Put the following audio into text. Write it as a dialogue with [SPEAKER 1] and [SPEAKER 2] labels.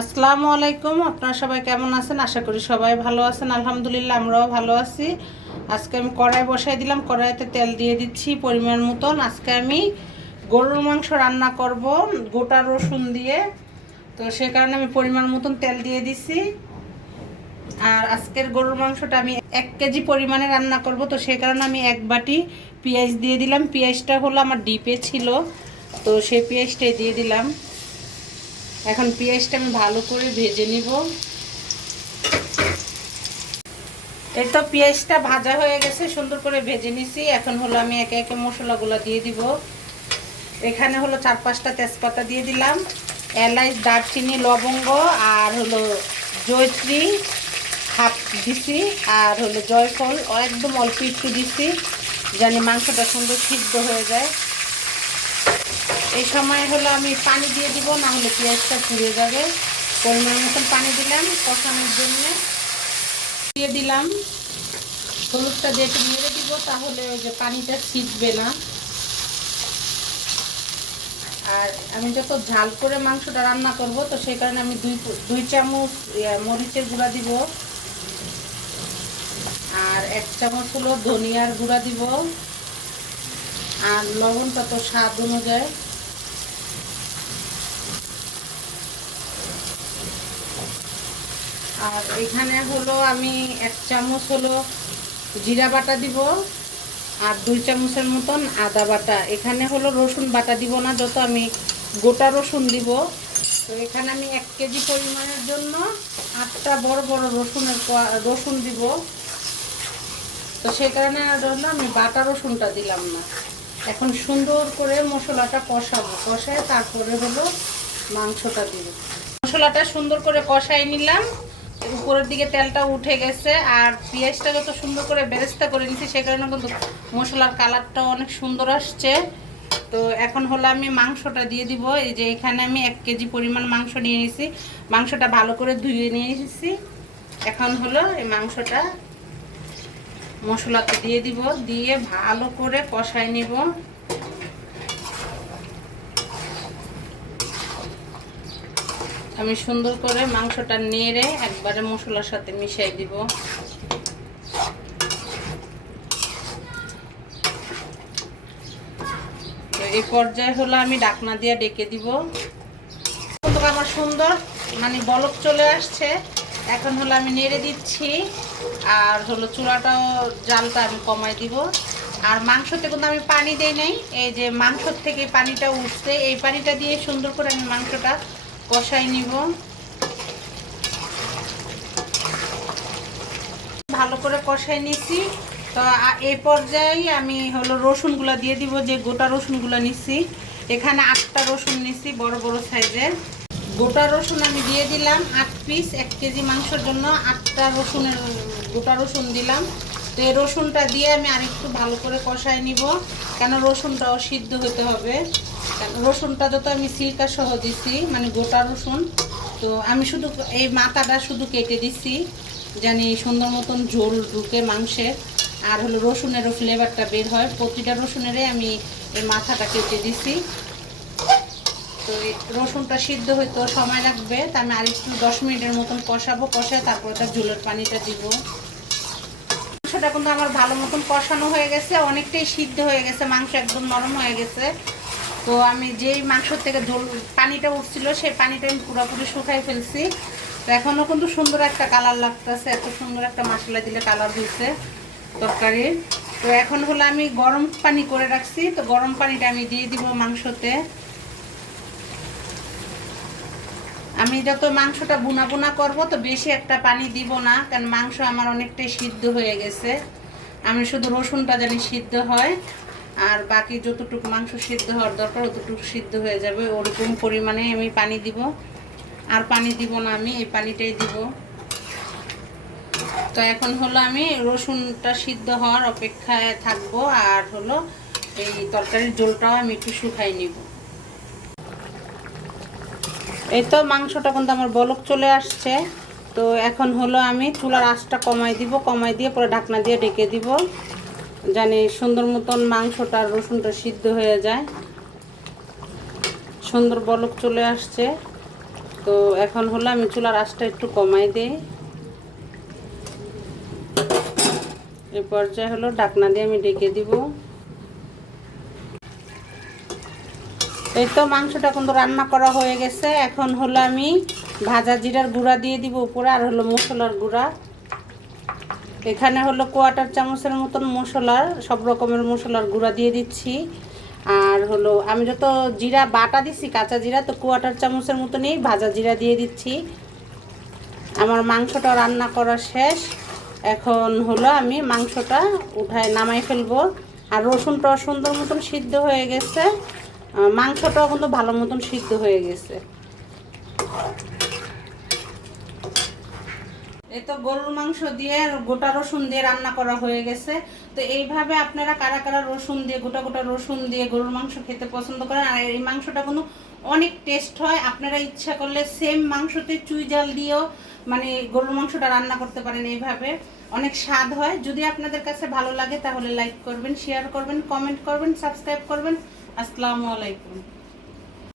[SPEAKER 1] আসসালামু আলাইকুম। আপনারা সবাই কেমন আছেন? আশা করি সবাই ভালো আছেন। আলহামদুলিল্লাহ, আমরাও ভালো আছি। আজকে আমি কড়াই বসাই দিলাম। কড়াইতে তেল দিয়ে দিচ্ছি পরিমাণ মতন। আজকে আমি গরুর মাংস রান্না করব, গোটা রসুন দিয়ে। তো সে কারণে আমি পরিমাণ মতন তেল দিয়ে দিছি। আর আজকের গরুর মাংসটা আমি এক কেজি পরিমাণে রান্না করব। তো সেই কারণে আমি এক বাটি পেঁয়াজ দিয়ে দিলাম। পেঁয়াজটা হলো আমার ডিপে ছিল। তো সেই পেঁয়াজটাই দিয়ে দিলাম। এখন পেঁয়াজটা আমি ভালো করে ভেজে নিব। এই তো পেঁয়াজটা ভাজা হয়ে গেছে, সুন্দর করে ভেজে নিছি। এখন হলো আমি একে একে মশলাগুলো দিয়ে দিব। এখানে হলো চার পাঁচটা তেজপাতা দিয়ে দিলাম, এলাচ, দারচিনি, লবঙ্গ আর হলো জয়ত্রী হাফ দিছি আর হলো জয়ফল। একদম অল্প একটু দিছি, জানি মাংসটা সুন্দর সিদ্ধ হয়ে যায়। এই সময় হলো আমি পানি দিয়ে দিব না হলে পেঁয়াজটা পুড়ে যাবে। পরিমাণ মতন পানি দিলাম, কষানোর জন্য। দিয়ে দিলাম। হলুদটা দিয়ে একটু মেরে দিব, তাহলে ওই যে পানিটা ছিটবে না। আর আমি যত ঝাল করে মাংসটা রান্না করব, তো সেই কারণে আমি দুই দুই চামচ মরিচের গুঁড়া দিব। আর এক চামচ হলো ধনিয়ার গুঁড়া দিব। আর লবণটা তো স্বাদ অনুযায়ী। আর এখানে হলো আমি এক চামচ হলো জিরা বাটা দিব আর দুই চামচের মতন আদা বাটা। এখানে হলো রসুন বাটা দিব না, যত আমি গোটা রসুন দিব। তো এখানে আমি এক কেজি পরিমাণের জন্য আটটা বড় বড় রসুনের রসুন দিব। তো সেই কারণে জন্য আমি বাটা রসুনটা দিলাম না। এখন সুন্দর করে মশলাটা কষাবো। কষায় তারপরে হলো মাংসটা দিব। মশলাটা সুন্দর করে কষাই নিলাম। উপরের দিকে তেলটা উঠে গেছে আর পেঁয়াজটা যত সুন্দর করে বেরেস্তা করে নিচ্ছি সে কারণে কিন্তু মশলার কালারটা অনেক সুন্দর আসছে। তো এখন হলো আমি মাংসটা দিয়ে দিব। এই যে এখানে আমি এক কেজি পরিমাণ মাংস নিয়ে নিয়েছি। মাংসটা ভালো করে ধুয়ে নিয়ে এসেছি। এখন হলো এই মাংসটা মশলাতে দিয়ে দিব। দিয়ে ভালো করে কষাই নিব। আমি সুন্দর করে মাংসটা নেড়ে একবারে মশলার সাথে মিশাই দিব। এই পর্যায়ে হলো আমি ডাকনা দিয়ে ডেকে দিব। আমার সুন্দর মানে বলক চলে আসছে। এখন হলো আমি নেড়ে দিচ্ছি। আর হলো চূড়াটাও জালটা আমি কমাই দিব। আর মাংসতে কিন্তু আমি পানি দেই নাই। এই যে মাংসর থেকে পানিটা উঠছে, এই পানিটা দিয়ে সুন্দর করে আমি মাংসটা কষাই নিব। ভালো করে কষাই নিছি। তো এই পর্যায়ে আমি হলো রসুনগুলো দিয়ে দিব, যে গোটা রসুনগুলো নিছি। এখানে আটটা রসুন নিছি, বড় বড় সাইজের। গোটা রসুন আমি দিয়ে দিলাম, আট পিস, এক কেজি মাংসের জন্য আটটা রসুনের, গোটা রসুন দিলাম। তো এই রসুনটা দিয়ে আমি আরেকটু ভালো করে কষাই নিব, কেন রসুনটাও সিদ্ধ হতে হবে। রসুনটা যত আমি সিল্কা সহ দিছি মানে গোটা রসুন। তো আমি শুধু এই মাথাটা শুধু কেটে দিছি, জানি সুন্দর মতন ঝোল ঢুকে মাংসের। আর হলো রসুনেরও ফ্লেভারটা বের হয়, প্রতিটা রসুনেরই আমি এই মাথাটা কেটে দিছি। তো রসুনটা সিদ্ধ হইতে সময় লাগবে, তা আমি আরেকটু দশ মিনিটের মতন কষাবো, কষায় তারপরে তার ঝোলের পানিটা দিব। মাংসটা কিন্তু আমার ভালো মতন কষানো হয়ে গেছে, অনেকটাই সিদ্ধ হয়ে গেছে, মাংস একদম নরম হয়ে গেছে। তো আমি যেই মাংস থেকে ঝোল, পানিটা উঠছিল, সেই পানিটা আমি পুরোপুরি শুকাই ফেলছি। তো এখনও কিন্তু সুন্দর একটা কালার লাগতেছে, এত সুন্দর একটা মশলা দিলে কালার হয়েছে তরকারি। তো এখন হলো আমি গরম পানি করে রাখছি, তো গরম পানিটা আমি দিয়ে দিব মাংসতে। আমি যত মাংসটা বুনা বুনা করব, তো বেশি একটা পানি দিব না, কারণ মাংস আমার অনেকটাই সিদ্ধ হয়ে গেছে। আমি শুধু রসুনটা জানি সিদ্ধ হয়। আর বাকি যতটুকু মাংস সিদ্ধ হওয়ার দরকার, অতটুকু সিদ্ধ হয়ে যাবে। ওরকম পরিমাণে আমি পানি দিব। আর পানি দিব না আমি, এই পানিটাই দিব। তো এখন হলো আমি রসুনটা সিদ্ধ হওয়ার অপেক্ষায় থাকব, আর হলো এই তরকারির ঝোলটাও আমি একটু শুকাই নিব। এই তো মাংসটা কিন্তু আমার বলক চলে আসছে। তো এখন হলো আমি চুলার আঁচটা কমাই দিব কমাই দিয়ে পরে ঢাকনা দিয়ে ডেকে দিব। জানি সুন্দর মতন মাংসটা রসুনটা সিদ্ধ হয়ে যায়। সুন্দর বলক চলে আসছে। তো এখন হলো আমি চুলার আঁচটা একটু কমাই দিই। এই পর্যায়ে হলো ডাকনা দিয়ে আমি ডেকে দিব। এই তো মাংসটা কিন্তু রান্না করা হয়ে গেছে। এখন হলো আমি ভাজা জিরার গুঁড়া দিয়ে দিব উপরে, আর হলো মশলার গুঁড়া। এখানে হলো কোয়াটার চামচের মতন মশলার সব রকমের মশলার গুঁড়া দিয়ে দিচ্ছি। আর হলো আমি যত জিরা, বাটা দিচ্ছি কাঁচা জিরা, তো কোয়াটার চামচের মতনই ভাজা জিরা দিয়ে দিচ্ছি। আমার মাংসটা রান্না করা শেষ। এখন হলো আমি মাংসটা উঠায় নামাই ফেলব। আর রসুনটা সুন্দর মতন সিদ্ধ হয়ে গেছে। মাংসটাও কিন্তু ভালো মতন সিদ্ধ হয়ে গেছে। এই তো গরুর মাংস দিয়ে গোটা রসুন দিয়ে রান্না করা হয়ে গেছে। তো এইভাবে আপনারা কারা কারা রসুন দিয়ে, গোটা গোটা রসুন দিয়ে গরুর মাংস খেতে পছন্দ করেন? আর এই মাংসটা কিন্তু অনেক টেস্ট হয়। আপনারা ইচ্ছা করলে সেম মাংসতে চুই জাল দিয়েও মানে গরুর মাংসটা রান্না করতে পারেন এইভাবে। অনেক স্বাদ হয়। যদি আপনাদের কাছে ভালো লাগে তাহলে লাইক করবেন শেয়ার করবেন কমেন্ট করবেন সাবস্ক্রাইব করবেন। আসসালামু আলাইকুম।